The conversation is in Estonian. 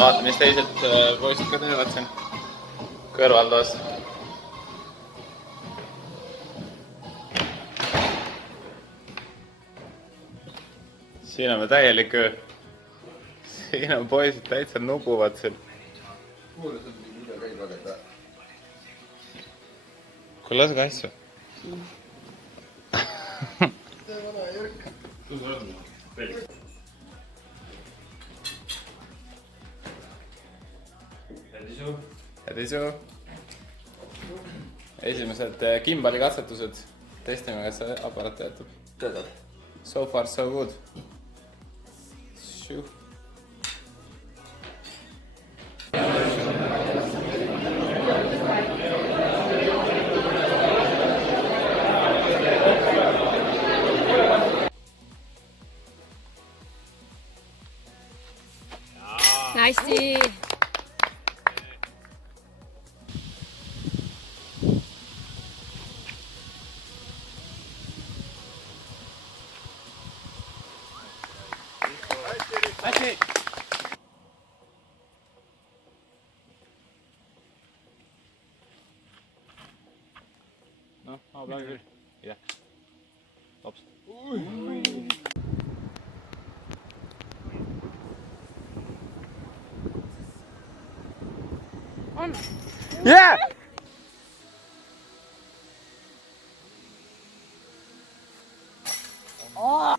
vaata, mis teised poisid ka teevad siin kõrvaltoas. Siin on täielik öö. Siin on poisid täitsa nubuvad siin. Kuule, see on mida käid vageta. Kuule, lase ka asju. See vana jõrk. Hädisu. Esimesed kimbali katsetused. Testime, kas see aparaat töötab. Töötab. So far, so good. Shoo. Hästi! Hästi! Noh, pean küll. Jah. Lops. On! Yeah! Oh!